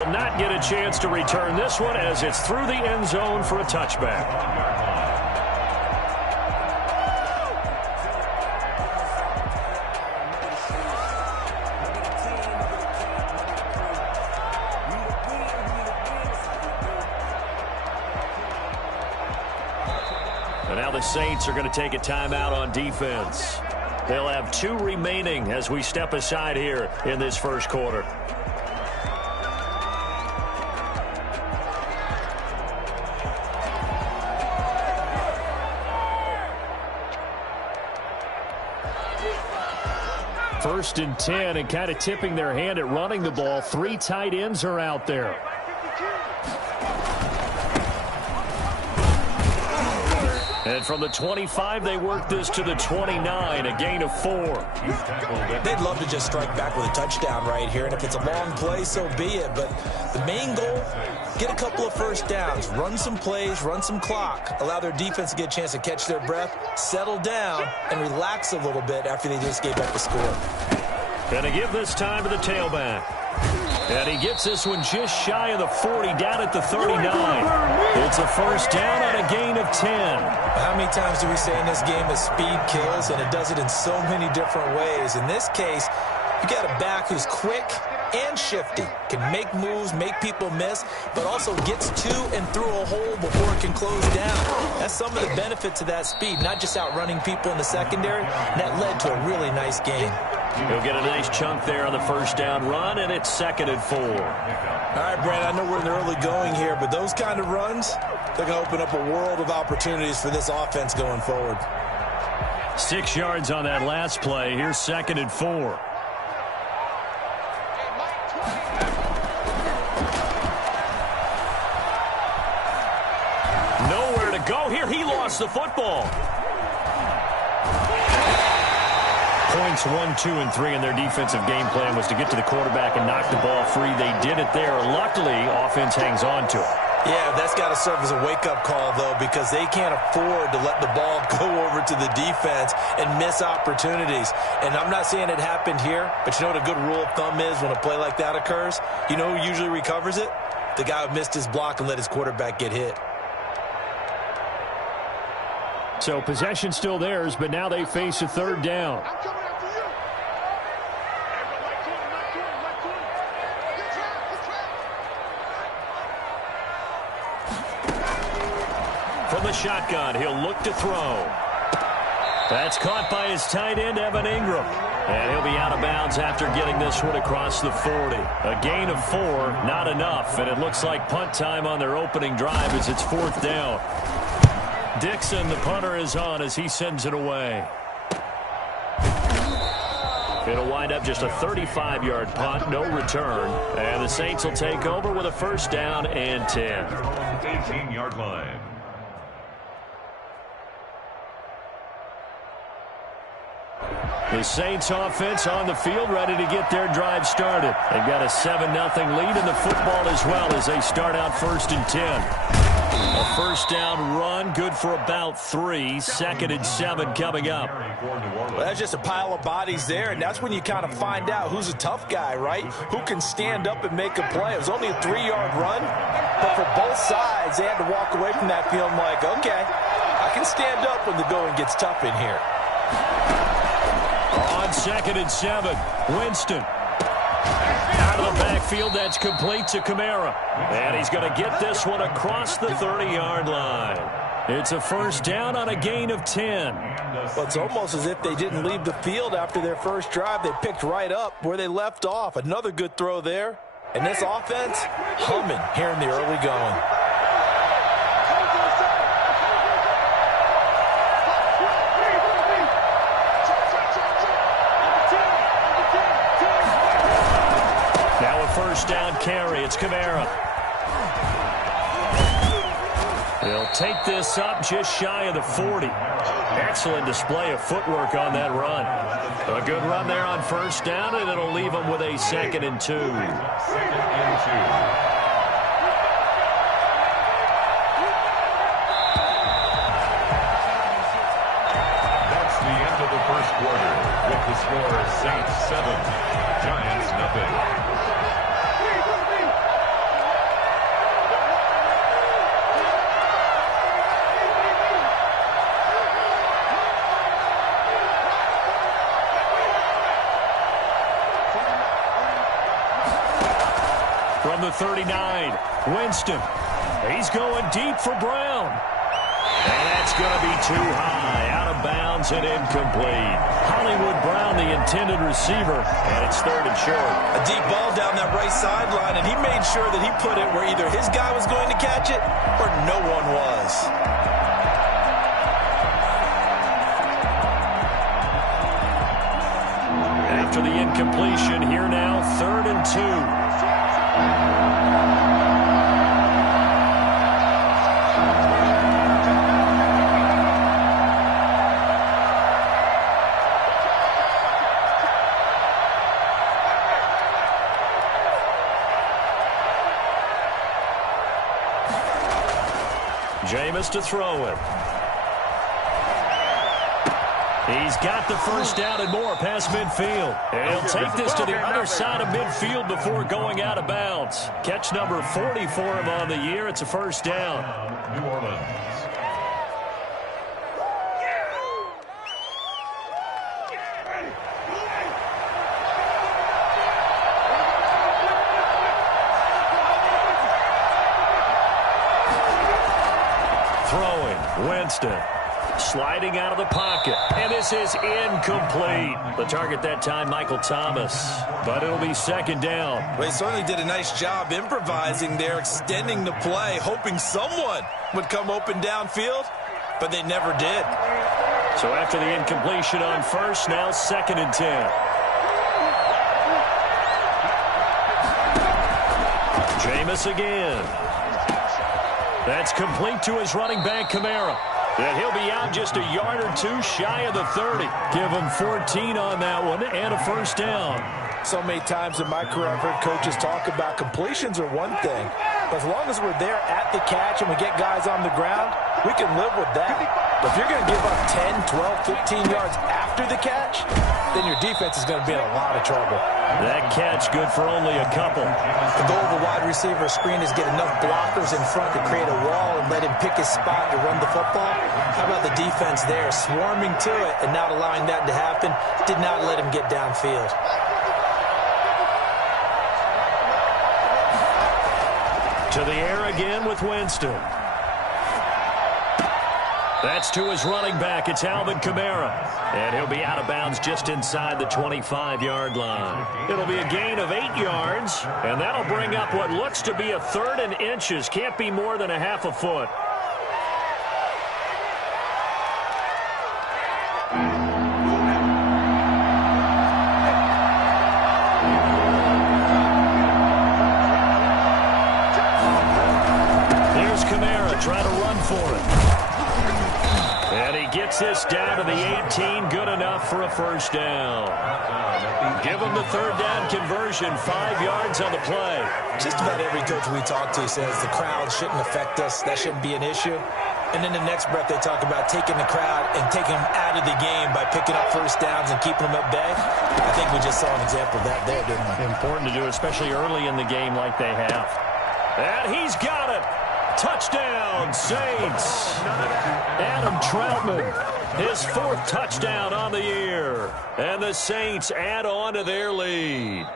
Will not get a chance to return this one as it's through the end zone for a touchback. And now the Saints are going to take a timeout on defense. They'll have 2 remaining as we step aside here in this first quarter. First and 10, and kind of tipping their hand at running the ball. 3 tight ends are out there. And from the 25, they work this to the 29, a gain of 4. They'd love to just strike back with a touchdown right here, and if it's a long play, so be it. But the main goal, get a couple of first downs, run some plays, run some clock, allow their defense to get a chance to catch their breath, settle down, and relax a little bit after they just gave up the score. Going to give this time to the tailback. And he gets this one just shy of the 40, down at the 39. It's a first down on a gain of 10. How many times do we say in this game that speed kills, and it does it in so many different ways? In this case, you got a back who's quick and shifty, can make moves, make people miss, but also gets to and through a hole before it can close down. That's some of the benefits of that speed, not just outrunning people in the secondary. And that led to a really nice game. He'll get a nice chunk there on the first down run, and it's 2nd and 4. All right, Brad, I know we're in the early going here, but those kind of runs, they're going to open up a world of opportunities for this offense going forward. 6 yards on that last play. Here's 2nd and 4. Nowhere to go here. He lost the football. Points 1, 2, and 3 in their defensive game plan was to get to the quarterback and knock the ball free. They did it there. Luckily, offense hangs on to it. Yeah, that's got to serve as a wake-up call, though, because they can't afford to let the ball go over to the defense and miss opportunities. And I'm not saying it happened here, but you know what a good rule of thumb is when a play like that occurs? You know who usually recovers it? The guy who missed his block and let his quarterback get hit. So possession still theirs, but now they face a 3rd down. From the shotgun, he'll look to throw. That's caught by his tight end, Evan Ingram. And he'll be out of bounds after getting this one across the 40. A gain of 4, not enough. And it looks like punt time on their opening drive as it's 4th down. Dixon, the punter, is on as he sends it away. It'll wind up just a 35-yard punt, no return. And the Saints will take over with a first down and 10. 18-yard line. The Saints offense on the field, ready to get their drive started. They've got a 7-0 lead in the football as well as they start out 1st and 10. A first down run, good for about 3. 2nd and 7 coming up. Well, that's just a pile of bodies there, and that's when you kind of find out who's a tough guy, right? Who can stand up and make a play. It was only a 3-yard run, but for both sides, they had to walk away from that feeling like, okay, I can stand up when the going gets tough in here. On 2nd and 7, Winston. Out of the backfield, that's complete to Kamara. And he's going to get this one across the 30-yard line. It's a first down on a gain of 10. Well, it's almost as if they didn't leave the field after their first drive. They picked right up where they left off. Another good throw there. And this offense, humming here in the early going. First down carry. It's Kamara. He'll take this up just shy of the 40. Excellent display of footwork on that run. A good run there on first down, and it'll leave him with a 2nd and 2. 2nd and 2. That's the end of the first quarter with the score Saints 7, Giants nothing. From the 39, Winston. He's going deep for Brown. And that's going to be too high, out of bounds and incomplete. Hollywood Brown, the intended receiver, and it's 3rd and short. A deep ball down that right sideline, and he made sure that he put it where either his guy was going to catch it or no one was. After the incompletion, here now, 3rd and 2. Jameis to throw it. He's got the first down and more past midfield. And he'll take this to the other side of midfield before going out of bounds. Catch number 40 for him on the year. It's a first down. New Orleans. Throwing, Winston. Sliding out of the pocket. And this is incomplete. The target that time, Michael Thomas. But it'll be 2nd down. Well, he certainly did a nice job improvising there, extending the play, hoping someone would come open downfield, but they never did. So after the incompletion on first, now 2nd and 10. Jameis again. That's complete to his running back, Kamara. And he'll be out just a yard or two shy of the 30. Give him 14 on that one and a first down. So many times in my career I've heard coaches talk about completions are one thing, but as long as we're there at the catch and we get guys on the ground, we can live with that. But if you're going to give up 10, 12, 15 yards after the catch, then your defense is going to be in a lot of trouble. That catch good for only a couple. The goal of a wide receiver screen is get enough blockers in front to create a wall and let him pick his spot to run the football. How about the defense there, swarming to it and not allowing that to happen? Did not let him get downfield. To the air again with Winston. That's to his running back. It's Alvin Kamara. And he'll be out of bounds just inside the 25-yard line. It'll be a gain of 8 yards, and that'll bring up what looks to be a 3rd and inches. Can't be more than a half a foot. Here's Kamara trying to run for it. And he gets this down to the 18, good enough for a first down. Give him the 3rd down conversion, 5 yards on the play. Just about every coach we talk to says the crowd shouldn't affect us, that shouldn't be an issue. And then the next breath they talk about taking the crowd and taking them out of the game by picking up first downs and keeping them at bay. I think we just saw an example of that there, didn't we? Important to do, especially early in the game like they have. And he's got it. Touchdown, Saints. Adam Troutman, his 4th touchdown on the year. And the Saints add on to their lead.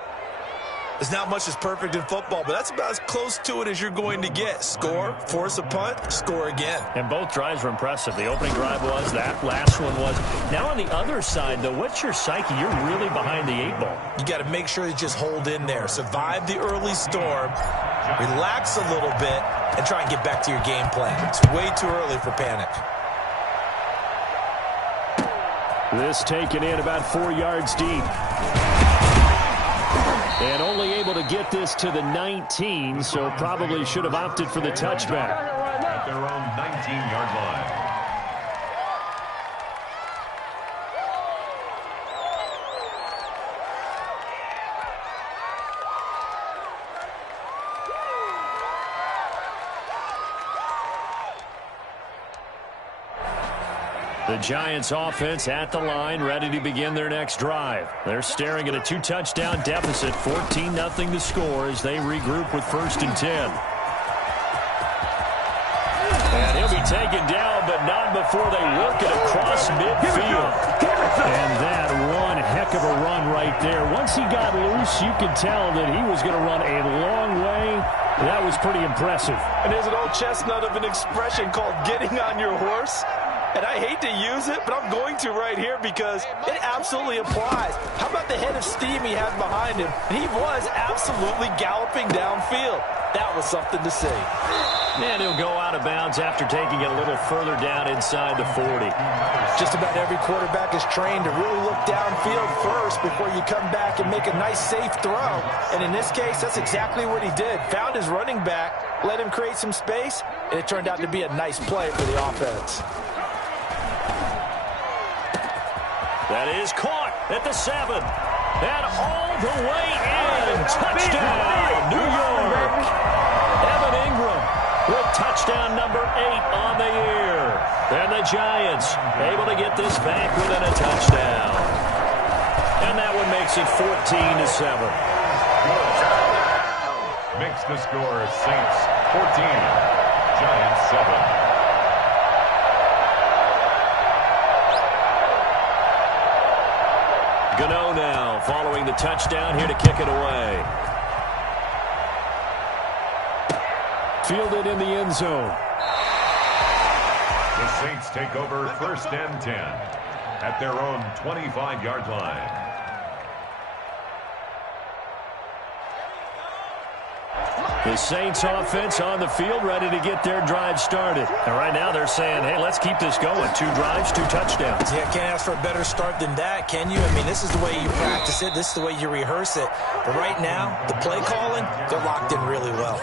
There's not much that's perfect in football, but that's about as close to it as you're going to get. Score, force a punt, score again. And both drives were impressive. The opening drive was, that last one was. Now on the other side, though, what's your psyche? You're really behind the 8 ball. You got to make sure you just hold in there. Survive the early storm, relax a little bit, and try and get back to your game plan. It's way too early for panic. This taken in about 4 yards deep. And only able to get this to the 19, so probably should have opted for the touchback. At their own 19-yard line. The Giants offense at the line, ready to begin their next drive. They're staring at a 2-touchdown deficit, 14-0 to score as they regroup with 1st and 10. And he'll be taken down, but not before they work it across midfield. And that one heck of a run right there. Once he got loose, you could tell that he was going to run a long way That was pretty impressive. And there's an old chestnut of an expression called getting on your horse. And I hate to use it, but I'm going to right here because it absolutely applies. How about the head of steam he had behind him? He was absolutely galloping downfield. That was something to see. And he'll go out of bounds after taking it a little further down inside the 40. Just about every quarterback is trained to really look downfield first before you come back and make a nice, safe throw. And in this case, that's exactly what he did. Found his running back, let him create some space, and it turned out to be a nice play for the offense. That is caught at the 7. And all the way in. Touchdown, New York. Evan Ingram with touchdown number 8 on the year. And the Giants able to get this back within a touchdown. And that one makes it 14-7. Makes the score Saints 14, Giants 7. Gano now following the touchdown here to kick it away. Fielded in the end zone. The Saints take over 1st and 10 at their own 25-yard line. The Saints offense on the field ready to get their drive started. And right now they're saying, hey, let's keep this going. 2 drives, 2 touchdowns. Yeah, can't ask for a better start than that, can you? I mean, this is the way you practice it. This is the way you rehearse it. But right now, the play calling, they're locked in really well.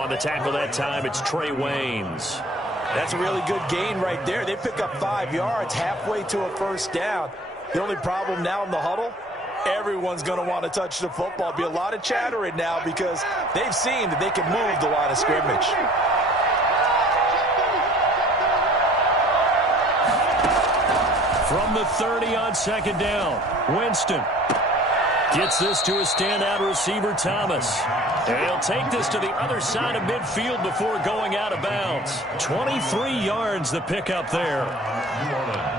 On the tackle that time, it's Trey Waynes. That's a really good gain right there. They pick up 5 yards halfway to a first down. The only problem now in the huddle, everyone's going to want to touch the football. Be a lot of chattering now because they've seen that they can move the line of scrimmage. From the 30 on 2nd down, Winston gets this to a standout receiver, Thomas. And he'll take this to the other side of midfield before going out of bounds. 23 yards the pickup there. New Orleans.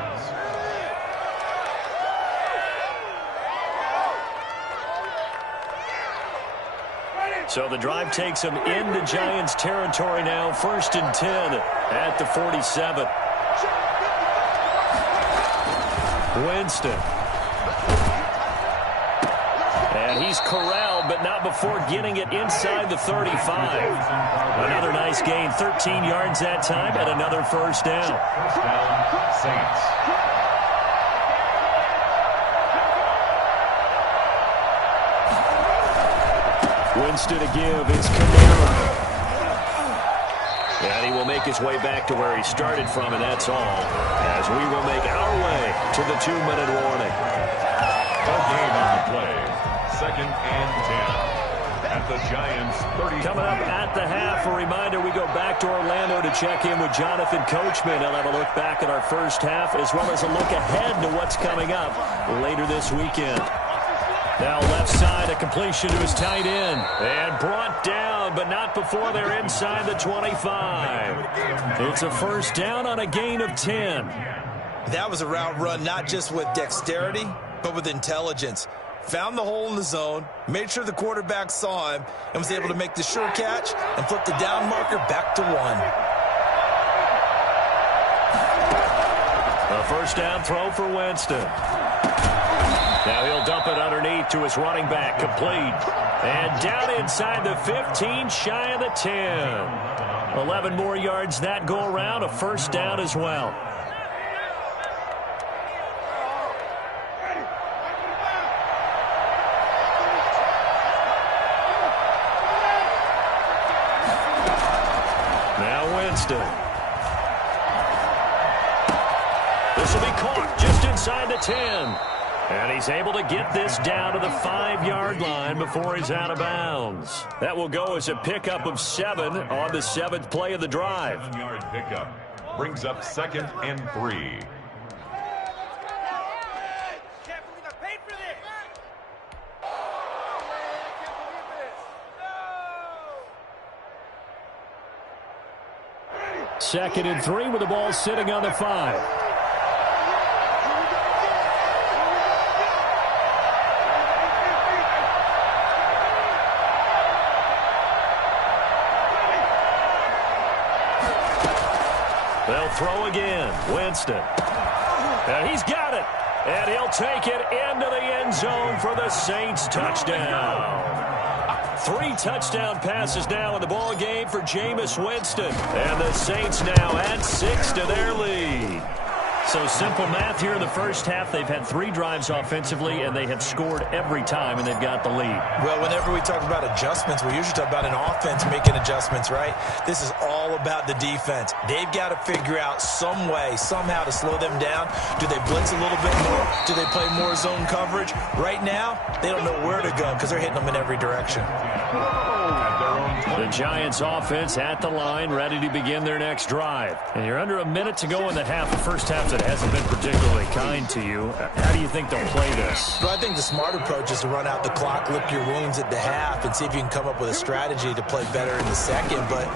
So the drive takes them into Giants territory now. 1st and 10 at the 47. Winston. And he's corralled, but not before getting it inside the 35. Another nice gain, 13 yards that time, and another first down. First down, Saints. Winston to give. It's Kamara. And he will make his way back to where he started from, and that's all. As we will make our way to the 2-minute warning. Full game on the play. 2nd and 10 at the Giants 30. Coming up at the half, a reminder, we go back to Orlando to check in with Jonathan Coachman. He'll have a look back at our first half as well as a look ahead to what's coming up later this weekend. Now left side, a completion to his tight end. And brought down, but not before they're inside the 25. It's a first down on a gain of 10. That was a route run not just with dexterity, but with intelligence. Found the hole in the zone, made sure the quarterback saw him, and was able to make the sure catch and flip the down marker back to 1. A first down throw for Winston. Now he'll dump it underneath to his running back, complete. And down inside the 15, shy of the 10. 11 more yards that go around, a first down as well. Now Winston. This will be caught just inside the 10. And he's able to get this down to the 5-yard line before he's out of bounds. That will go as a pickup of 7 on the 7th play of the drive. 7-yard pickup brings up 2nd and 3. Second and 3 with the ball sitting on the 5. They'll throw again. Winston. And he's got it. And he'll take it into the end zone for the Saints touchdown. 3 touchdown passes now in the ball game for Jameis Winston. And the Saints now add 6 to their lead. So simple math here in the first half. They've had 3 drives offensively, and they have scored every time, and they've got the lead. Well, whenever we talk about adjustments, we usually talk about an offense making adjustments, right? This is all about the defense. They've got to figure out some way, somehow to slow them down. Do they blitz a little bit more? Do they play more zone coverage? Right now, they don't know where to go because they're hitting them in every direction. The Giants offense at the line, ready to begin their next drive. And you're under a minute to go in the half. The first half that hasn't been particularly kind to you. How do you think they'll play this? Well, I think the smart approach is to run out the clock, lick your wounds at the half, and see if you can come up with a strategy to play better in the second. But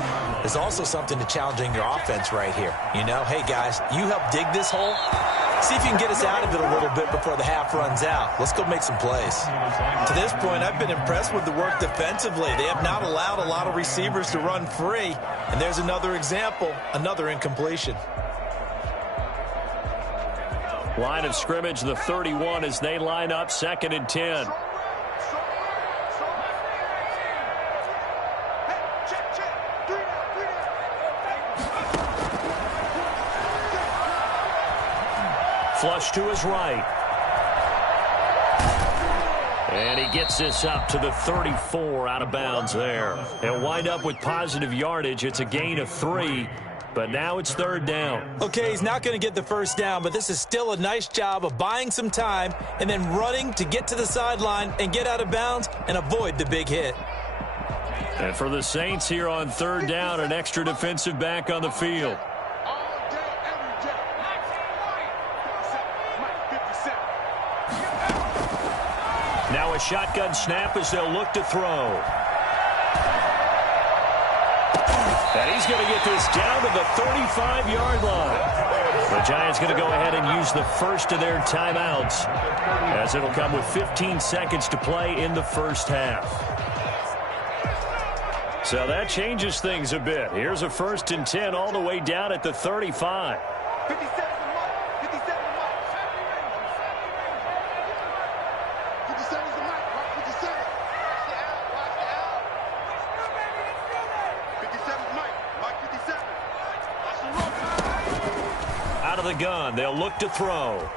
there's also something to challenging your offense right here. You know, hey, guys, you help dig this hole. See if you can get us out of it a little bit before the half runs out. Let's go make some plays. To this point, I've been impressed with the work defensively. They have not allowed a lot of receivers to run free. And there's another example, another incompletion. Line of scrimmage, the 31 as they line up, 2nd and 10. Flush to his right. And he gets this up to the 34, out of bounds there. He'll wind up with positive yardage. It's a gain of 3, but now it's 3rd down. Okay, he's not going to get the first down, but this is still a nice job of buying some time and then running to get to the sideline and get out of bounds and avoid the big hit. And for the Saints here on 3rd down, an extra defensive back on the field. Now a shotgun snap as they'll look to throw. And he's going to get this down to the 35-yard line. The Giants going to go ahead and use the first of their timeouts, as it'll come with 15 seconds to play in the first half. So that changes things a bit. Here's a 1st and 10 all the way down at the 35. Out of the gun, they'll look to throw.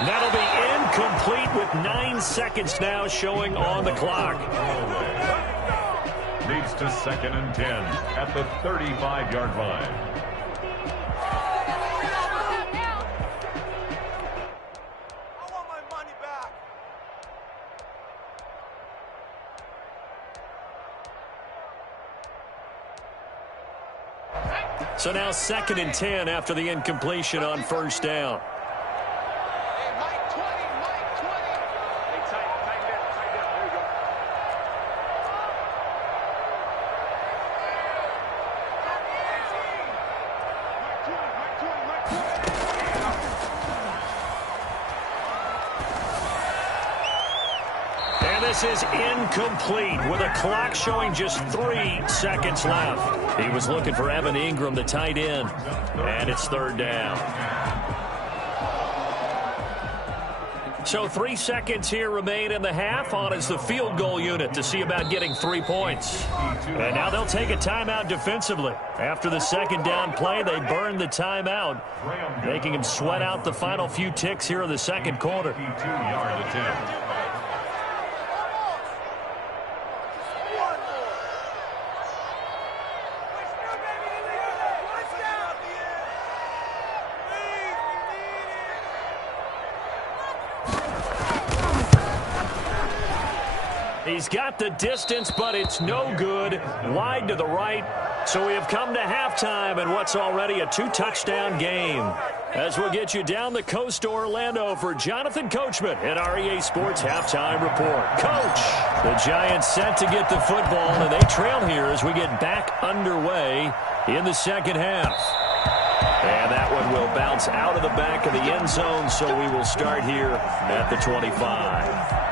That'll be incomplete with 9 seconds now showing on the clock. Leads to 2nd and 10 at the 35-yard line. So now 2nd and 10 after the incompletion on 1st down. This is incomplete with a clock showing just 3 seconds left. He was looking for Evan Ingram, the tight end, and it's 3rd down. So 3 seconds here remain in the half. On is the field goal unit to see about getting 3 points. And now they'll take a timeout defensively. After the 2nd down play, they burn the timeout, making him sweat out the final few ticks here in the 2nd quarter. 52-yard attempt. He's got the distance, but it's no good. Wide to the right. So we have come to halftime in what's already a 2-touchdown game. As we'll get you down the coast to Orlando for Jonathan Coachman at our EA Sports Halftime Report. Coach, the Giants set to get the football, and they trail here as we get back underway in the 2nd half. And that one will bounce out of the back of the end zone, so we will start here at the 25.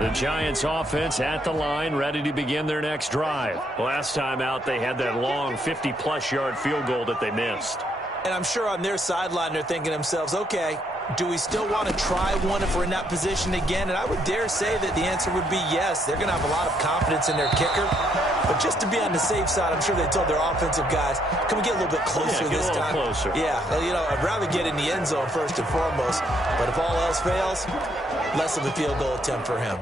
The Giants offense at the line, ready to begin their next drive. Last time out, they had that long 50-plus yard field goal that they missed. And I'm sure on their sideline they're thinking to themselves, okay, do we still want to try one if we're in that position again? And I would dare say that the answer would be yes. They're going to have a lot of confidence in their kicker. But just to be on the safe side, I'm sure they told their offensive guys, can we get a little bit closer this time? Closer. Yeah, you know, I'd rather get in the end zone first and foremost. But if all else fails, less of a field goal attempt for him.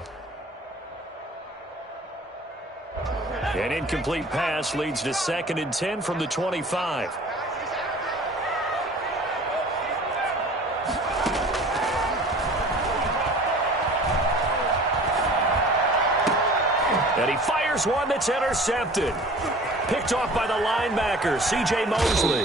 An incomplete pass leads to 2nd and 10 from the 25. And he fires one that's intercepted. Picked off by the linebacker, C.J. Mosley.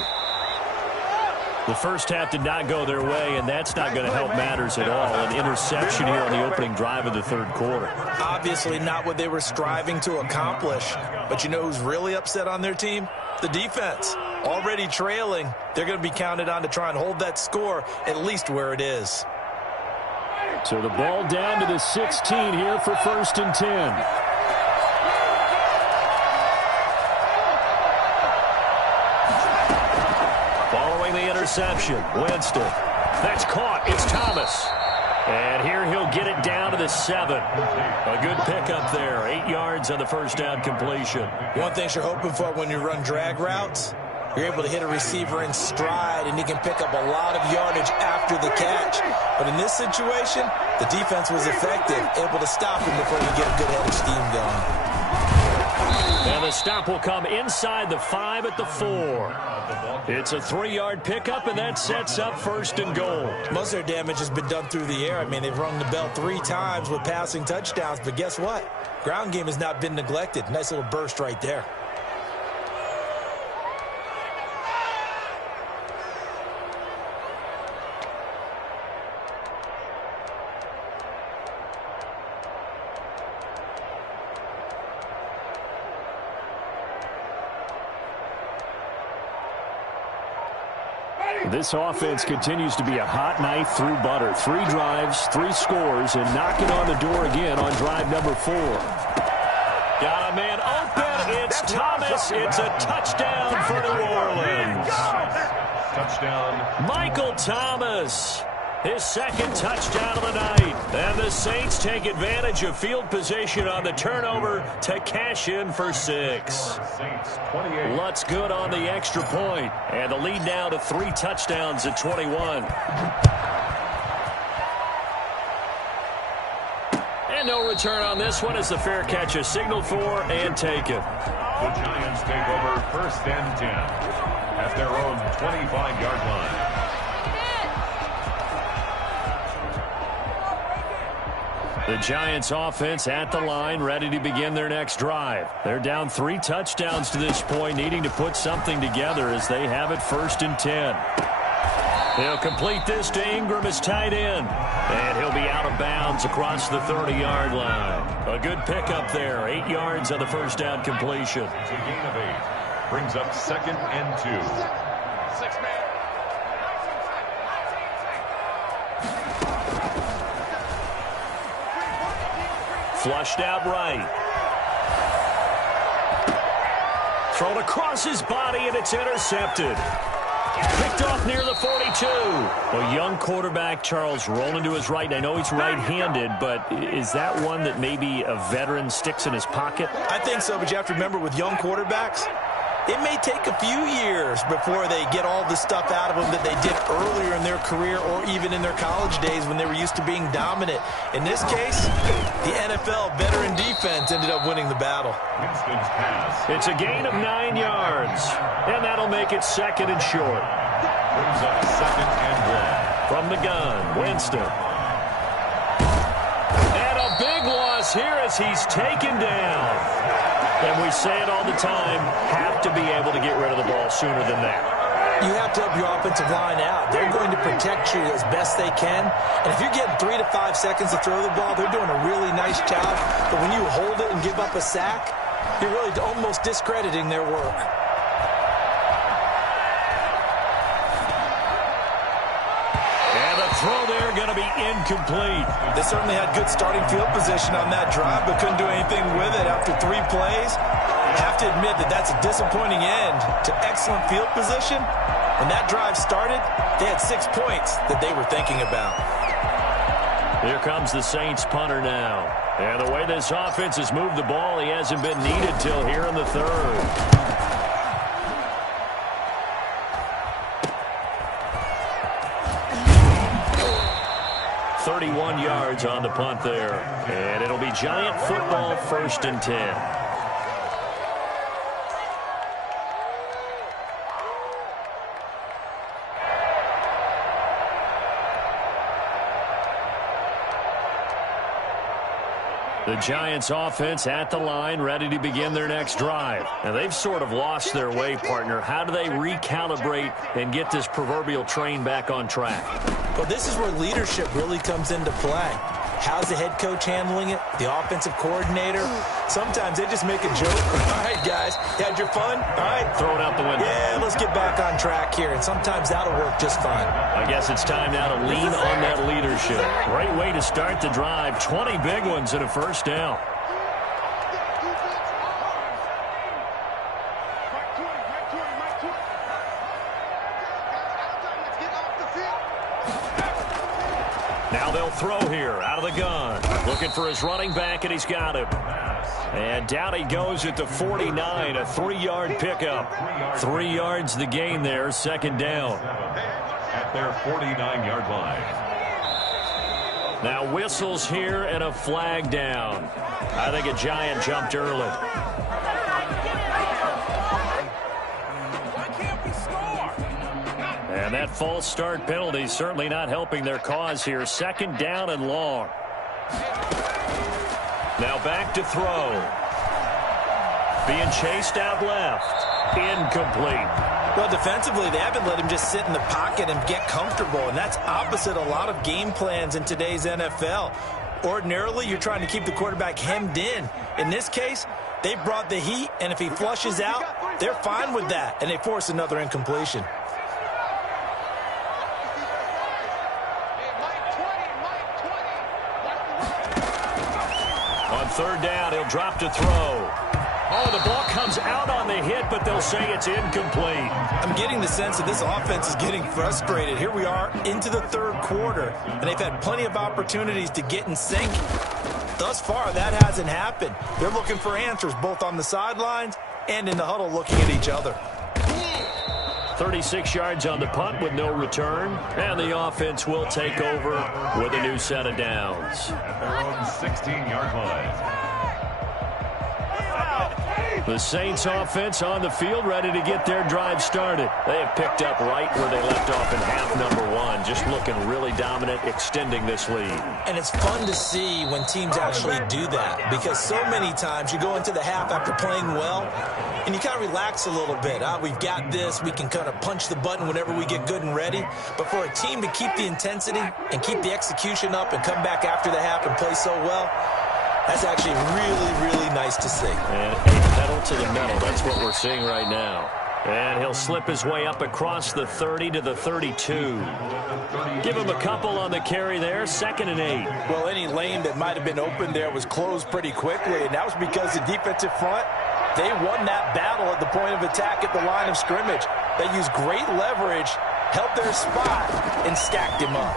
The first half did not go their way, and that's not going to help matters at all. An interception here on the opening drive of the third quarter. Obviously not what they were striving to accomplish. But you know who's really upset on their team? The defense. Already trailing. They're going to be counted on to try and hold that score at least where it is. So the ball down to the 16 here for 1st and 10. Interception. Winston. That's caught. It's Thomas. And here he'll get it down to the 7. A good pickup there. 8 yards on the first down completion. One thing you're hoping for when you run drag routes, you're able to hit a receiver in stride, and he can pick up a lot of yardage after the catch. But in this situation, the defense was effective, able to stop him before he get a good head of steam going. And the stop will come inside the 5 at the 4. It's a 3-yard pickup, and that sets up 1st and goal. Most of their damage has been done through the air. I mean, they've rung the bell 3 times with passing touchdowns, but guess what? Ground game has not been neglected. Nice little burst right there. This offense continues to be a hot knife through butter. 3 drives, 3 scores, and knocking on the door again on drive number 4. Got a man open. It's Thomas. It's a touchdown for New Orleans. Touchdown. Michael Thomas. His 2nd touchdown of the night. And the Saints take advantage of field position on the turnover to cash in for 6. Lutz good on the extra point. And the lead now to 3 touchdowns at 21. And no return on this one as the fair catch is signaled for and taken. The Giants take over 1st and 10 at their own 25-yard line. The Giants offense at the line, ready to begin their next drive. They're down 3 touchdowns to this point, needing to put something together as they have it 1st and 10. They'll complete this to Ingram as tight end. And he'll be out of bounds across the 30-yard line. A good pickup there, 8 yards on the first down completion. It's a gain of 8. Brings up 2nd and 2. 6 man. Flushed out right. Thrown across his body, and it's intercepted. Picked off near the 42. A young quarterback, Charles, rolling to his right. I know he's right-handed, but is that one that maybe a veteran sticks in his pocket? I think so, but you have to remember with young quarterbacks, it may take a few years before they get all the stuff out of them that they did earlier in their career or even in their college days when they were used to being dominant. In this case, the NFL veteran defense ended up winning the battle. Winston's pass. It's a gain of 9 yards, and that'll make it 2nd and short. Brings up 2nd and 1. From the gun, Winston. And a big loss here as he's taken down. And we say it all the time, have to be able to get rid of the ball sooner than that. You have to help your offensive line out. They're going to protect you as best they can. And if you're getting 3 to 5 seconds to throw the ball, they're doing a really nice job. But when you hold it and give up a sack, you're really almost discrediting their work. And the throw there going to be incomplete. They certainly had good starting field position on that drive, but couldn't do anything with it after 3 plays. I have to admit that that's a disappointing end to excellent field position. When that drive started, they had 6 points that they were thinking about. Here comes the Saints punter now. And the way this offense has moved the ball, he hasn't been needed till here in the third. 31 yards on the punt there. And it'll be Giant football, 1st and 10. The Giants offense at the line, ready to begin their next drive. And they've sort of lost their way, partner. How do they recalibrate and get this proverbial train back on track? Well, this is where leadership really comes into play. How's the head coach handling it? The offensive coordinator? Sometimes they just make a joke. All right, guys, you had your fun? All right. Throw it out the window. Yeah, let's get back on track here. And sometimes that'll work just fine. I guess it's time now to lean on that leadership. Great way to start the drive. 20 big ones and a 1st down. Now they'll throw here out of the gun. Looking for his running back, and he's got him. And down he goes at the 49, a 3-yard pickup. 3 yards the gain there, 2nd down. At their 49-yard line. Now whistles here and a flag down. I think a Giant jumped early. And that false start penalty certainly not helping their cause here. 2nd down and long. Now back to throw. Being chased out left. Incomplete. Well, defensively, they haven't let him just sit in the pocket and get comfortable, and that's opposite a lot of game plans in today's NFL. Ordinarily, you're trying to keep the quarterback hemmed in. In this case, they brought the heat, and if he flushes out, they're fine with that, and they force another incompletion. On 3rd down, he'll drop to throw. Oh, the ball comes out on the hit, but they'll say it's incomplete. I'm getting the sense that this offense is getting frustrated. Here we are into the 3rd quarter, and they've had plenty of opportunities to get in sync. Thus far, that hasn't happened. They're looking for answers both on the sidelines and in the huddle looking at each other. 36 yards on the punt with no return, and the offense will take over with a new set of downs. At their own 16-yard line. The Saints offense on the field, ready to get their drive started. They have picked up right where they left off in half number 1, just looking really dominant, extending this lead. And it's fun to see when teams actually do that, because so many times you go into the half after playing well, and you kind of relax a little bit. We've got this. We can kind of punch the button whenever we get good and ready. But for a team to keep the intensity and keep the execution up and come back after the half and play so well, that's actually really, really nice to see. And a pedal to the metal. That's what we're seeing right now. And he'll slip his way up across the 30 to the 32. Give him a couple on the carry there. 2nd and 8. Well, any lane that might have been open there was closed pretty quickly, and that was because the defensive front, they won that battle at the point of attack at the line of scrimmage. They used great leverage, held their spot, and stacked him up.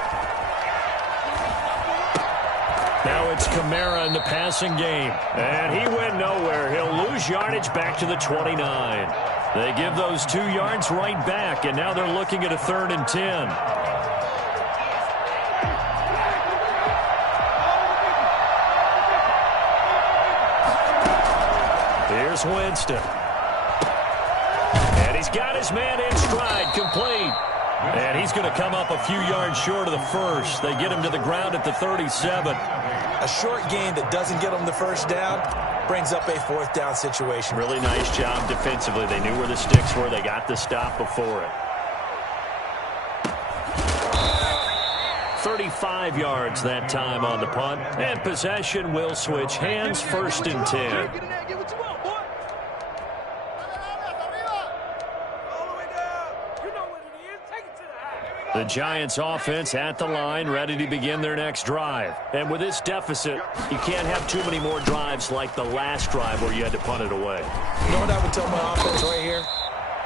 Now it's Kamara in the passing game. And he went nowhere. He'll lose yardage back to the 29. They give those 2 yards right back, and now they're looking at a 3rd and 10. Here's Winston. And he's got his man in stride, complete. And he's going to come up a few yards short of the first. They get him to the ground at the 37. A short gain that doesn't get them the 1st down brings up a 4th down situation. Really nice job defensively. They knew where the sticks were. They got the stop before it. 35 yards that time on the punt. And possession will switch hands, 1st and 10. The Giants offense at the line, ready to begin their next drive. And with this deficit, you can't have too many more drives like the last drive where you had to punt it away. You know what I would tell my offense right here?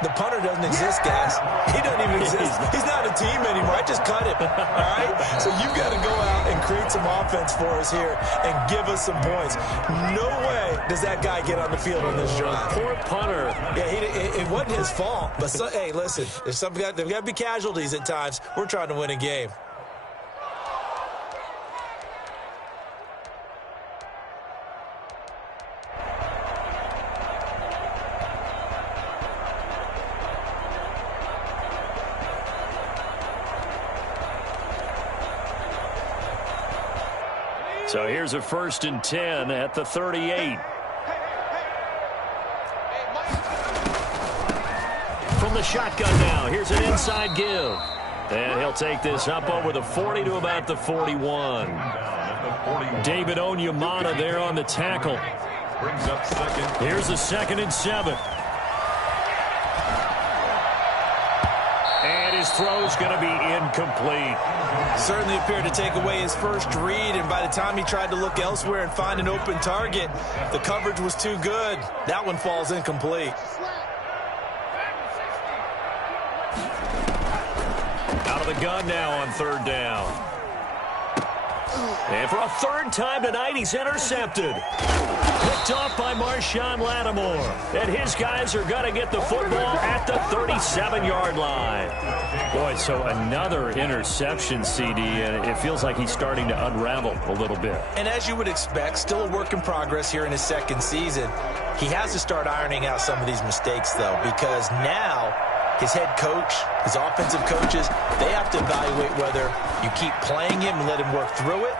The punter doesn't exist, guys. He doesn't even exist. He's not a team anymore. I just cut him, all right? So you've got to go out and create some offense for us here and give us some points. No way does that guy get on the field on this drive. Poor punter. Yeah, it wasn't his fault. But, hey, listen, there's got to be casualties at times. We're trying to win a game. So here's a 1st and 10 at the 38. From the shotgun now, here's an inside give. And he'll take this up over the 40 to about the 41. David Onyemata there on the tackle. Brings up second. Here's a 2nd and 7. And his throw's going to be incomplete. Certainly appeared to take away his first read, and by the time he tried to look elsewhere and find an open target, the coverage was too good. That one falls incomplete. Out of the gun now on 3rd down. And for a 3rd time tonight, he's intercepted. Picked off by Marshawn Lattimore. And his guys are going to get the football at the 37-yard line. Boy, so another interception, CD, and it feels like he's starting to unravel a little bit. And as you would expect, still a work in progress here in his 2nd season. He has to start ironing out some of these mistakes, though, because now his head coach, his offensive coaches, they have to evaluate whether you keep playing him and let him work through it,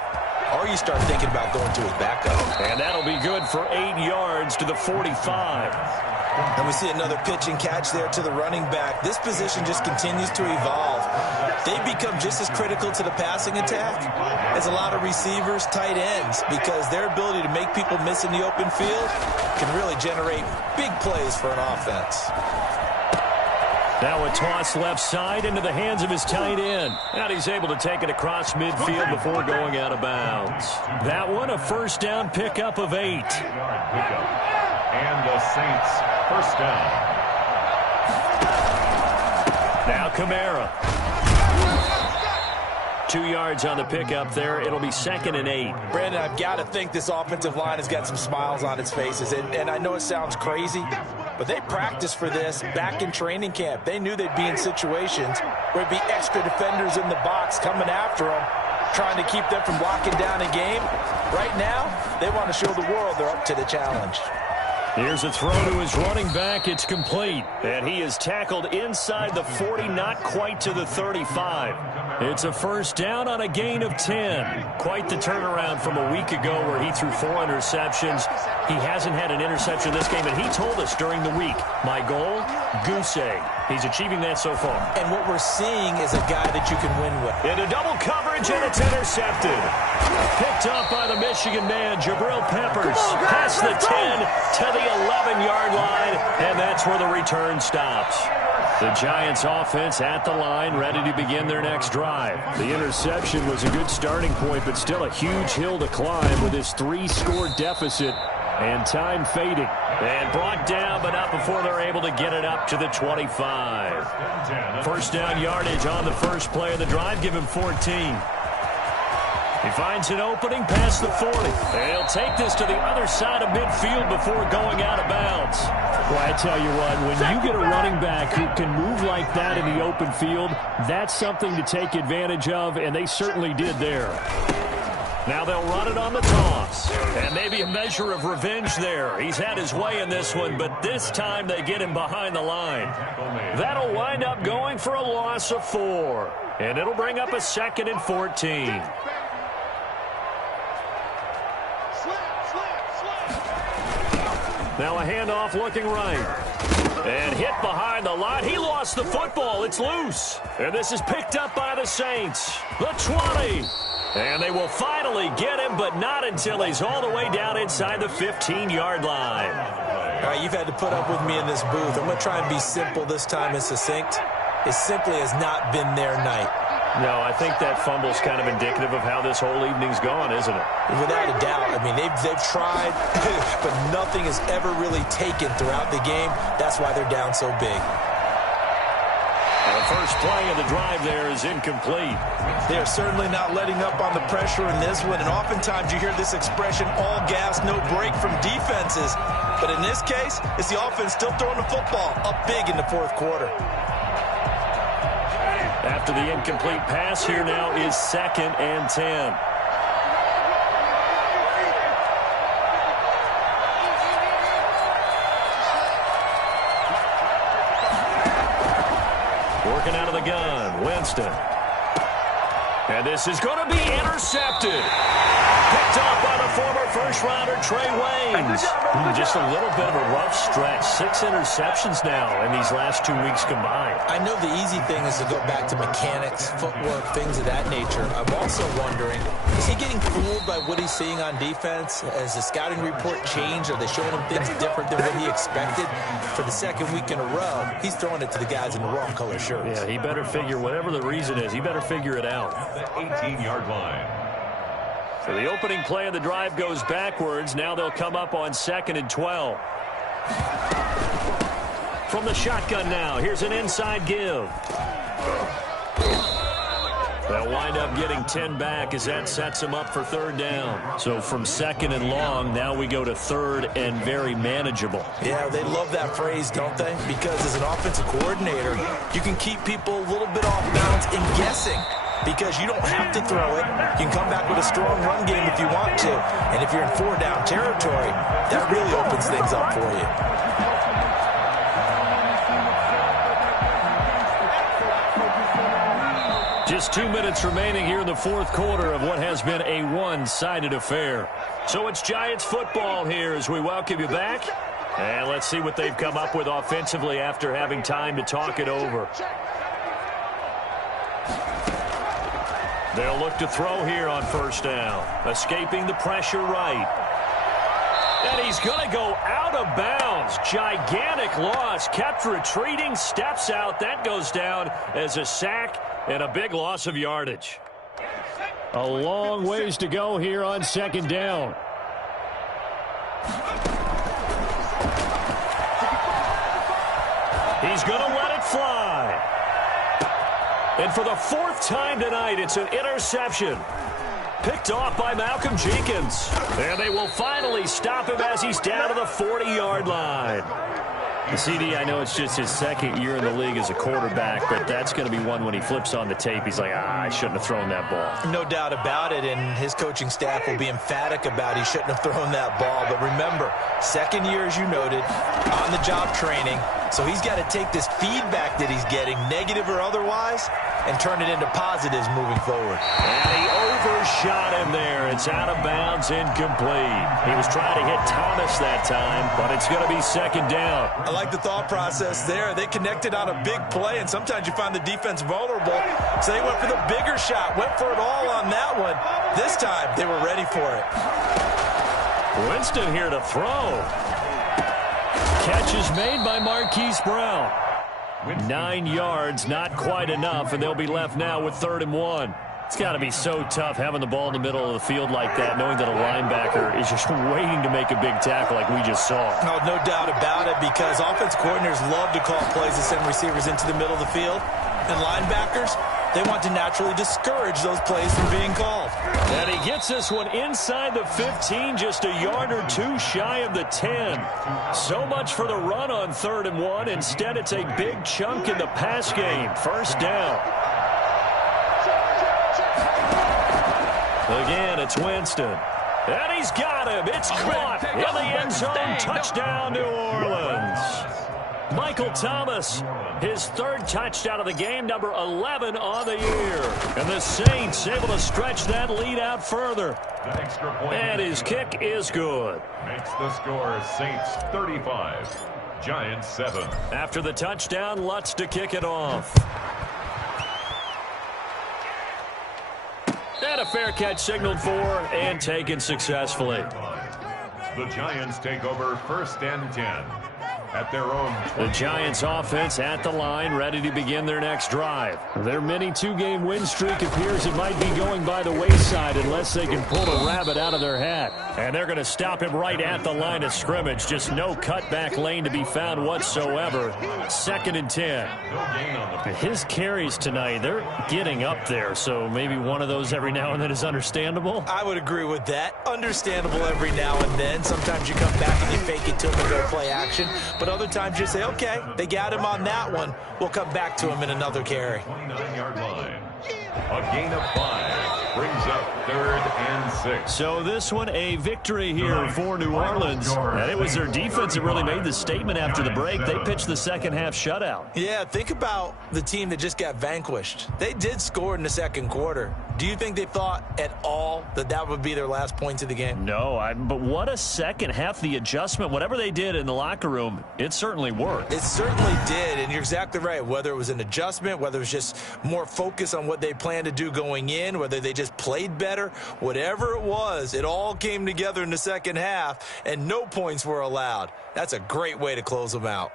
or you start thinking about going to his backup. And that'll be good for 8 yards to the 45. And we see another pitch and catch there to the running back. This position just continues to evolve. They become just as critical to the passing attack as a lot of receivers, tight ends, because their ability to make people miss in the open field can really generate big plays for an offense. Now a toss left side into the hands of his tight end. And he's able to take it across midfield before going out of bounds. That one, a 1st down pickup of 8. And the Saints, 1st down. Now Kamara. 2 yards on the pickup there. It'll be 2nd and 8. Brandon, I've got to think this offensive line has got some smiles on its faces. And I know it sounds crazy, but they practiced for this back in training camp. They knew they'd be in situations where it'd be extra defenders in the box coming after them, trying to keep them from locking down a game. Right now, they want to show the world they're up to the challenge. Here's a throw to his running back. It's complete. And he is tackled inside the 40, not quite to the 35. It's a 1st down on a gain of 10. Quite the turnaround from a week ago where he threw 4 interceptions. He hasn't had an interception this game, and he told us during the week, my goal, goose egg. He's achieving that so far. And what we're seeing is a guy that you can win with. Into double coverage, and it's intercepted. Picked off by the Michigan man, Jabril Peppers. Past the 10 to the 11-yard line, and that's where the return stops. The Giants offense at the line, ready to begin their next drive. The interception was a good starting point, but still a huge hill to climb with this 3-score deficit. And time fading. And brought down, but not before they're able to get it up to the 25. 1st down yardage on the first play of the drive. Give him 14. He finds an opening past the 40. And he'll take this to the other side of midfield before going out of bounds. Well, I tell you what, when you get a running back who can move like that in the open field, that's something to take advantage of, and they certainly did there. Now they'll run it on the toss. And maybe a measure of revenge there. He's had his way in this one, but this time they get him behind the line. That'll wind up going for a loss of 4. And it'll bring up a 2nd and 14. Now a handoff looking right. And hit behind the line. He lost the football. It's loose. And this is picked up by the Saints. The 20. And they will finally get him, but not until he's all the way down inside the 15-yard line. All right, you've had to put up with me in this booth. I'm going to try and be simple this time and succinct. It simply has not been their night. No, I think that fumble's kind of indicative of how this whole evening's gone, isn't it? Without a doubt. I mean, they've tried, but nothing has ever really taken throughout the game. That's why they're down so big. The first play of the drive there is incomplete. They're certainly not letting up on the pressure in this one, and oftentimes you hear this expression, all gas, no break from defenses. But in this case, it's the offense still throwing the football up big in the fourth quarter. After the incomplete pass, here now is 2nd and 10. Working out of the gun, Winston. And this is going to be intercepted. Picked off by the former first-rounder Trey Waynes. Just a little bit of a rough stretch. 6 interceptions now in these last 2 weeks combined. I know the easy thing is to go back to mechanics, footwork, things of that nature. I'm also wondering, is he getting fooled by what he's seeing on defense? Has the scouting report changed? Are they showing him things different than what he expected? For the second week in a row, he's throwing it to the guys in the wrong color shirts. Yeah, he better figure, whatever the reason is, he better figure it out. 18-yard line. So the opening play of the drive goes backwards. Now they'll come up on 2nd and 12. From the shotgun now, here's an inside give. They'll wind up getting 10 back as that sets them up for 3rd down. So from 2nd and long, now we go to 3rd and very manageable. Yeah, they love that phrase, don't they? Because as an offensive coordinator, you can keep people a little bit off balance in guessing. Because you don't have to throw it. You can come back with a strong run game if you want to. And if you're in 4-down territory, that really opens things up for you. Just 2 minutes remaining here in the fourth quarter of what has been a one-sided affair. So it's Giants football here as we welcome you back. And let's see what they've come up with offensively after having time to talk it over. They'll look to throw here on 1st down. Escaping the pressure right. And he's going to go out of bounds. Gigantic loss. Kept retreating. Steps out. That goes down as a sack and a big loss of yardage. A long ways to go here on 2nd down. He's going to let it fly. And for the 4th time tonight, it's an interception. Picked off by Malcolm Jenkins. And they will finally stop him as he's down to the 40-yard line. CD, I know it's just his 2nd year in the league as a quarterback, but that's going to be one when he flips on the tape. He's like, I shouldn't have thrown that ball. No doubt about it, and his coaching staff will be emphatic about he shouldn't have thrown that ball. But remember, 2nd year, as you noted, on-the-job training. So he's got to take this feedback that he's getting, negative or otherwise, and turn it into positives moving forward. And he overshot him there. It's out of bounds, incomplete. He was trying to hit Thomas that time, but it's going to be 2nd down. I like the thought process there. They connected on a big play, and sometimes you find the defense vulnerable. So they went for the bigger shot, went for it all on that one. This time, they were ready for it. Winston here to throw. Catch is made by Marquise Brown. 9 yards, not quite enough, and they'll be left now with 3rd and 1. It's got to be so tough having the ball in the middle of the field like that, knowing that a linebacker is just waiting to make a big tackle like we just saw. No doubt about it, because offense coordinators love to call plays that send receivers into the middle of the field. And linebackers, they want to naturally discourage those plays from being called. And he gets this one inside the 15, just a yard or 2 shy of the 10. So much for the run on 3rd and 1. Instead, it's a big chunk in the pass game. 1st down. Again, it's Winston. And he's got him. It's caught in the end zone. Touchdown, New Orleans. Michael Thomas, his 3rd touchdown of the game, number 11 on the year. And the Saints able to stretch that lead out further. And his kick is good. Makes the score Saints 35, Giants 7. After the touchdown, Lutz to kick it off. And a fair catch signaled for and taken successfully. The Giants take over 1st and 10. at their own 20. The Giants offense at the line, ready to begin their next drive. Their mini two-game win streak appears it might be going by the wayside unless they can pull a rabbit out of their hat. And they're going to stop him right at the line of scrimmage. Just no cutback lane to be found whatsoever. 2nd and 10. His carries tonight, they're getting up there, so maybe one of those every now and then is understandable. I would agree with that. Understandable every now and then. Sometimes you come back and you fake it to him and go play action. But other times you say, okay, they got him on that one. We'll come back to him in another carry. 29-yard line. A gain of 5 brings up 3rd and 6. So this one, a victory here for New Orleans. And it was their defense that really made the statement after the break. They pitched the second half shutout. Yeah, think about the team that just got vanquished. They did score in the second quarter. Do you think they thought at all that that would be their last points of the game? No, but what a second half. The adjustment, whatever they did in the locker room, it certainly worked. It certainly did, and you're exactly right. Whether it was an adjustment, whether it was just more focus on what they planned to do going in, whether they just played better, whatever it was, it all came together in the second half, and no points were allowed. That's a great way to close them out.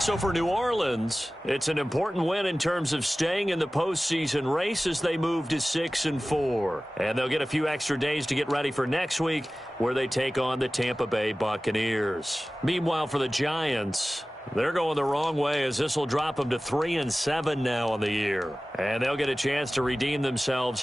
So for New Orleans, it's an important win in terms of staying in the postseason race as they move to 6-4. And they'll get a few extra days to get ready for next week, where they take on the Tampa Bay Buccaneers. Meanwhile, for the Giants, they're going the wrong way, as this will drop them to 3-7 now on the year. And they'll get a chance to redeem themselves